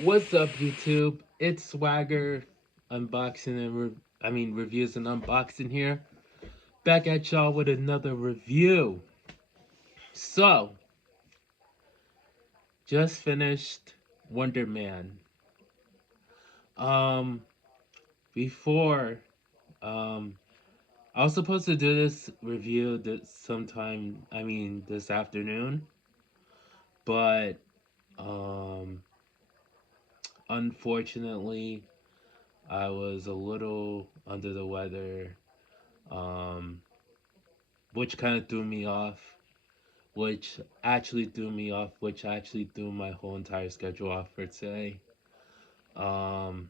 What's up, YouTube? It's Swagger unboxing and reviews and unboxing here. Back at y'all with another review. So, just finished Wonder Man. Um, before, um, I was supposed to do this review this afternoon, but um, unfortunately, I was a little under the weather. Um, which kind of threw me off, which actually threw my whole entire schedule off for today. Um,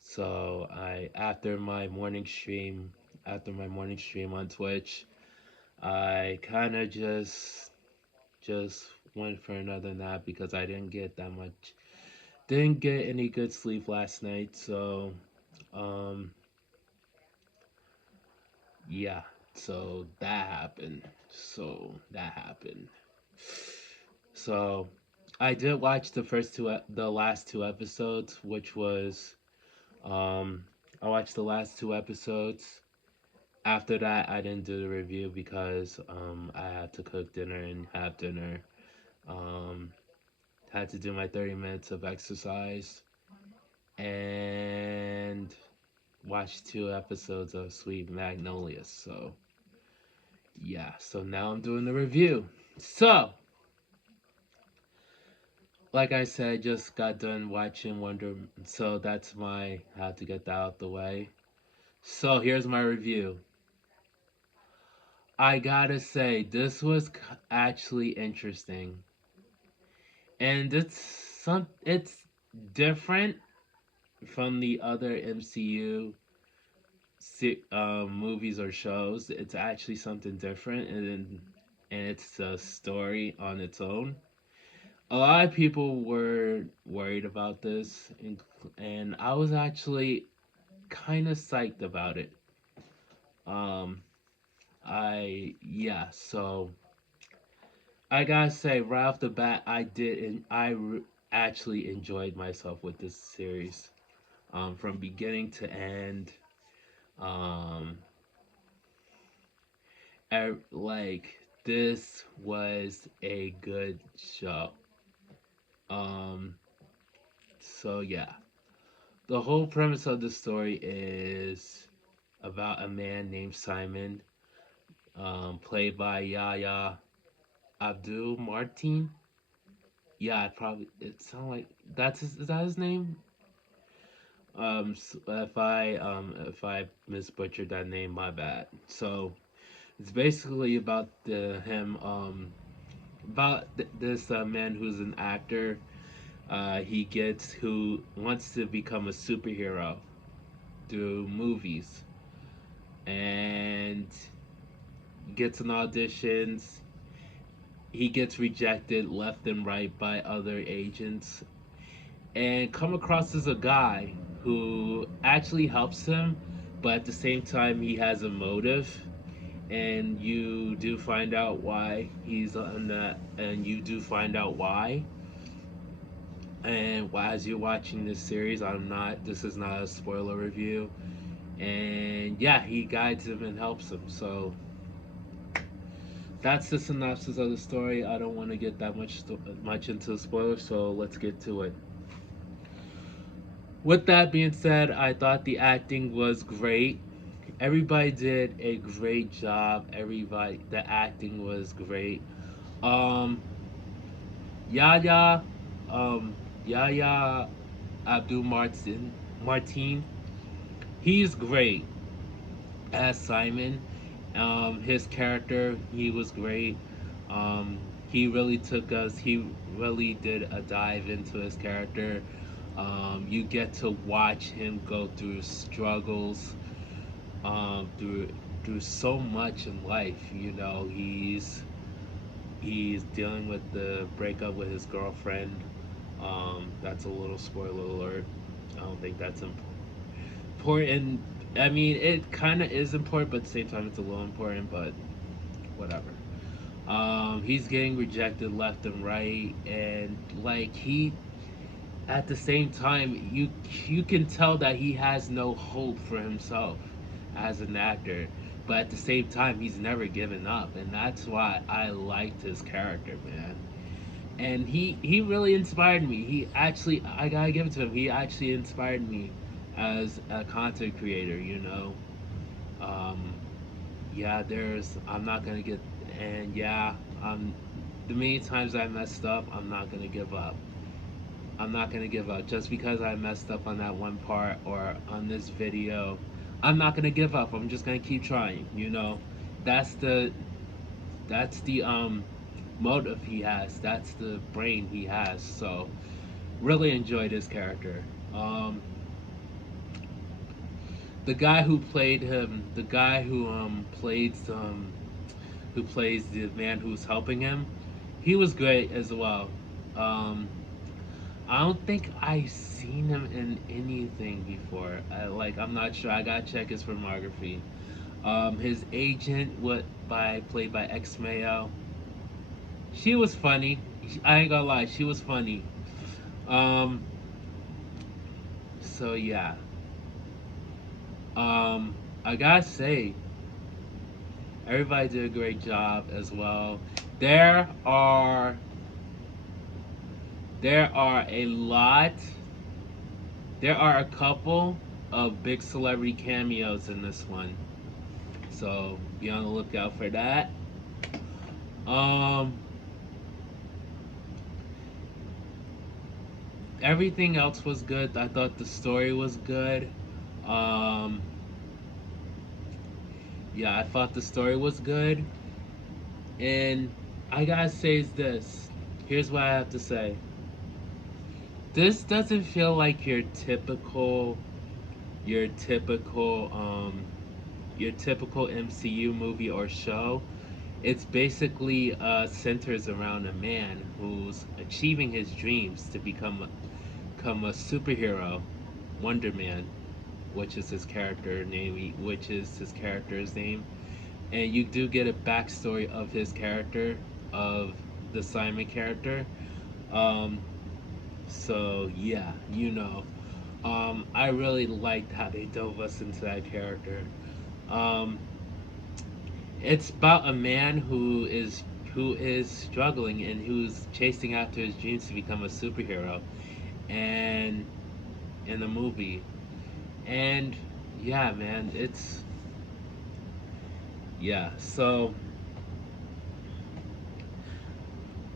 so I after my morning stream on Twitch, I kind of just went for another nap because I didn't get any good sleep last night. Um, yeah, so that happened. That happened. So I did watch the last two episodes, which was um, I watched the last two episodes. After that, I didn't do the review because I had to cook dinner and have dinner. Um, had to do my 30 minutes of exercise and watch two episodes of Sweet Magnolias. So yeah, so now I'm doing the review. So like I said, just got done watching Wonder. So that's my had to get that out the way. So here's my review. I gotta say, this was actually interesting, and it's different from the other MCU movies or shows. It's actually something different, and it's a story on its own. A lot of people were worried about this, and I was actually kind of psyched about it. Um, so I gotta say, right off the bat, actually enjoyed myself with this series, from beginning to end. Um, this was a good show. Um, so yeah, the whole premise of the story is about a man named Simon, played by Yahya Abdul-Mateen. Yeah, it sounds like is that his name? If I misbutchered that name, my bad. So it's basically about the him about this man who's an actor. He gets who wants to become a superhero through movies and gets an auditions. He gets rejected left and right by other agents and come across as a guy who actually helps him, but at the same time he has a motive, and you do find out why he's on that, and you do find out why. And as you're watching this series, This is not a spoiler review, and yeah, he guides him and helps him. So that's the synopsis of the story. I don't want to get that much into the spoilers, so let's get to it. With that being said, I thought the acting was great. Everybody did a great job. The acting was great. Um, Yaya, um, Yaya Martin, he's great as Simon. His character, he was great. Um, he really did a dive into his character. You get to watch him go through struggles, through so much in life. You know, he's dealing with the breakup with his girlfriend. That's a little spoiler alert. I don't think that's important. It kind of is important, but at the same time, it's a little important. But whatever. He's getting rejected left and right, and like he, at the same time, you can tell that he has no hope for himself as an actor. But at the same time, he's never given up, and that's why I liked his character, man. And he really inspired me. He actually, I gotta give it to him. He actually inspired me as a content creator. Um, yeah, there's. I'm not gonna get. And yeah, the many times I messed up, I'm not gonna give up. I'm not gonna give up just because I messed up on that one part or on this video. I'm not gonna give up. I'm just gonna keep trying. That's the that's the motive he has. That's the brain he has. So really enjoyed his character. The guy who played him, the guy who plays the man who's helping him, he was great as well. Um, I don't think I've seen him in anything before. I'm not sure. I gotta check his filmography. His agent, what by played by X Mayo, she was funny. I ain't gonna lie, she was funny. Um, so yeah. I gotta say, everybody did a great job as well. There are there are a lot. There are a couple of big celebrity cameos in this one, so be on the lookout for that. Um, Everything else was good. I thought the story was good. Um, yeah, I thought the story was good, and I gotta say is this. Here's what I have to say. This doesn't feel like your typical your typical MCU movie or show. It's basically centers around a man who's achieving his dreams to become a superhero, Wonder Man, which is his character's name, and you do get a backstory of his character, of the Simon character. Um, so yeah, I really liked how they dove us into that character. Um, it's about a man who is struggling and who's chasing after his dreams to become a superhero, and in the movie, and yeah, man, it's yeah. So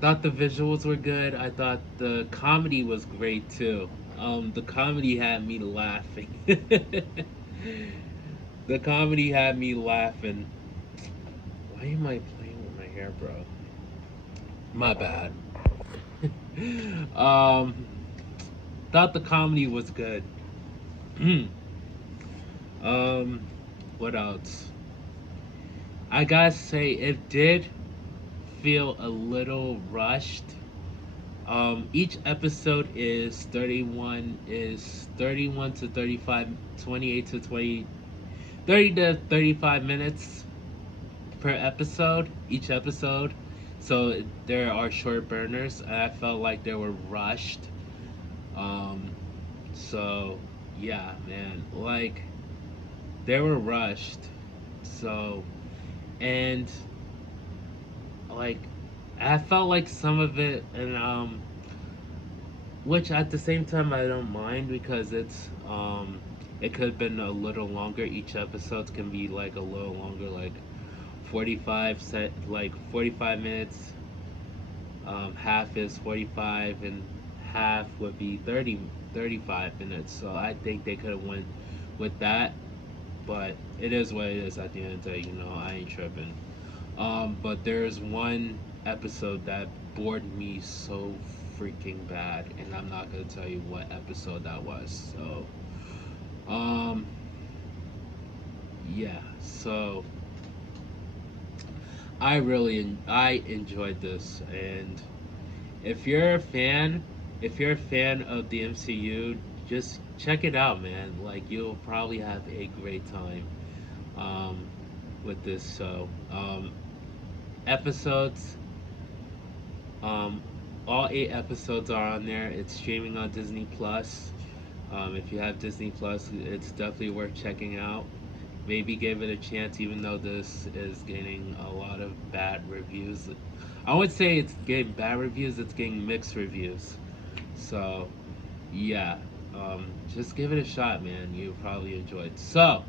thought the visuals were good. I thought the comedy was great too. The comedy had me laughing. The comedy had me laughing. Why am I playing with my hair, bro? My bad. um, Thought the comedy was good. um, what else? I gotta say, it did feel a little rushed. Each episode is 31 to 35, 28 to 20, 30 to 35 minutes per episode, each episode. So there are short burners, and I felt like they were rushed. Um, so yeah, man, like they were rushed. So and like I felt like some of it, and which at the same time I don't mind because it could have been a little longer. Each episode can be like a little longer, like 45 minutes. Half is 45 and half would be 35 minutes. So I think they could have went with that, but it is what it is at the end of the day. I ain't tripping. But there's one episode that bored me so freaking bad, and I'm not gonna tell you what episode that was. So, um, yeah. So I enjoyed this, and if you're a fan, if you're a fan of the MCU, just check it out, man. Like you'll probably have a great time um, with this show. Episodes, um, all 8 episodes are on there. It's streaming on Disney Plus. If you have Disney Plus, it's definitely worth checking out. Maybe give it a chance, even though this is getting a lot of bad reviews. I would say it's getting bad reviews. It's getting mixed reviews. So yeah, just give it a shot, man. You probably enjoy it. So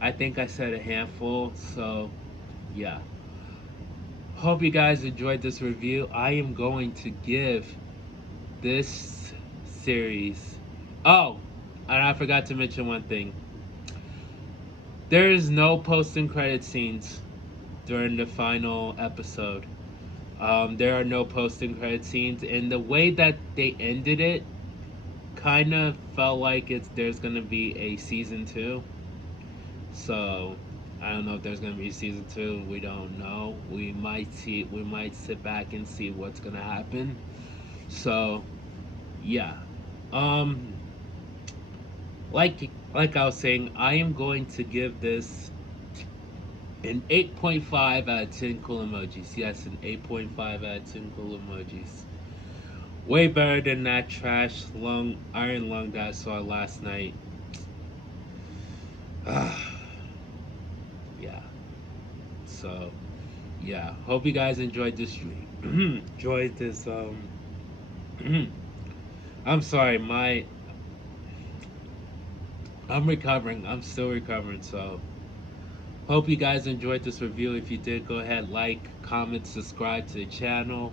I think I said a handful. So yeah, hope you guys enjoyed this review. I am going to give this series. Oh, and I forgot to mention one thing. There is no post-in credit scenes during the final episode. There are no post-in credit scenes, and the way that they ended it kind of felt like there's gonna be a season two. So I don't know if there's gonna be season two. We don't know. We might see. We might sit back and see what's gonna happen. So yeah, um, like I was saying, I am going to give this an 8.5 out of 10 cool emojis. Yes, an 8.5 out of 10 cool emojis. Way better than that trash iron lung that I saw last night. Yeah. So, yeah. Hope you guys enjoyed this stream. Enjoyed this. I'm sorry. I'm recovering. I'm still recovering. So, hope you guys enjoyed this review. If you did, go ahead, like, comment, subscribe to the channel.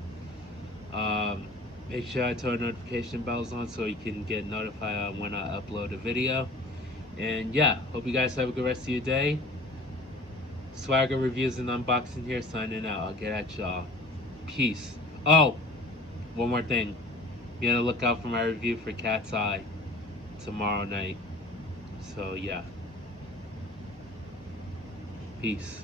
Um, Make sure I turn notification bells on so you can get notified on when I upload a video. And yeah, hope you guys have a good rest of your day. Swagger reviews and unboxing here, signing out. I'll get at y'all. Peace. Oh, one more thing. Be on the lookout for my review for Cat's Eye tomorrow night. So yeah, peace.